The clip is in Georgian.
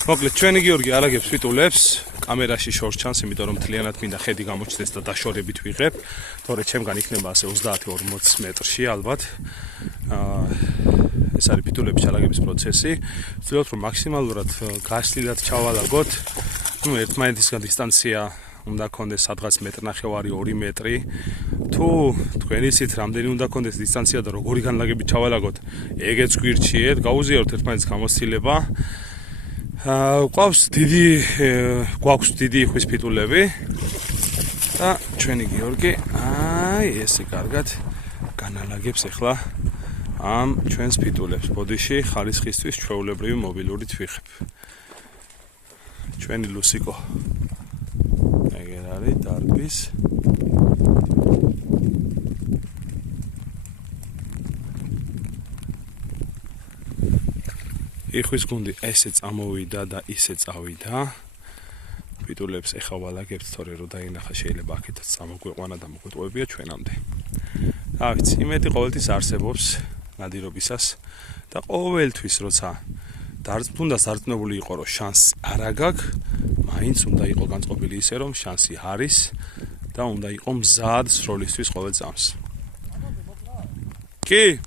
მოკლედ ჩვენი გიორგი არაგებს ვიტულებს კამერაში შორს ჩანს, იმიტომ რომ მთლიანად მინდა ხედი გამოჩნდეს და დაშორებით ვიღებ. თორე ჩემგან იქნება ასე 30-40 მეტრში ალბათ. ეს არის ფიტულების ჩალაგების პროცესი. ვცდილობთ რომ მაქსიმალურად გასლილად ჩავალაგოთ. ერთმანეთისგან დისტანცია უნდა კონდეს სადღაც 1.5 2 მეტრი. თუ თქვენ იცით რამდენი უნდა კონდეს დისტანცია და როგორი განლაგებით ჩავალაგოთ, ეგეც გვირჩიეთ, გაუზიაროთ ერთმანეთის გამოცდილება. გვაქვს დიდი ხვის ფიტულები და ჩვენი გიორგი ესე კარგად განალაგებს ახლა ამ ჩვენს ფიტულებს. ბოდიში ხარისხისთვის ჩვეულებრივი მობილურით ვიღებ. ჩვენი ლუსიკო ეგერ არის დარბის. იხვის გუნდი ესე წამოვიდა და ისე წავიდა. ფიტულებს ეხა ვალაგებთ, თორე რო დაინახა შეიძლება აქეთაც წამოგვეყვანა და მოგვეტყუებია ჩვენამდე. რა ვიცი, იმედი ყოველთვის არსებობს ნადირობისას და ყოველთვის როცა თუნდა დარწმუნებული იყო რომ შანსი არ აგაქვს, მაინც უნდა იყო განწყობილი ისე რომ შანსი არის და უნდა იყო მზად სროლისთვის ყოველ წამს. კი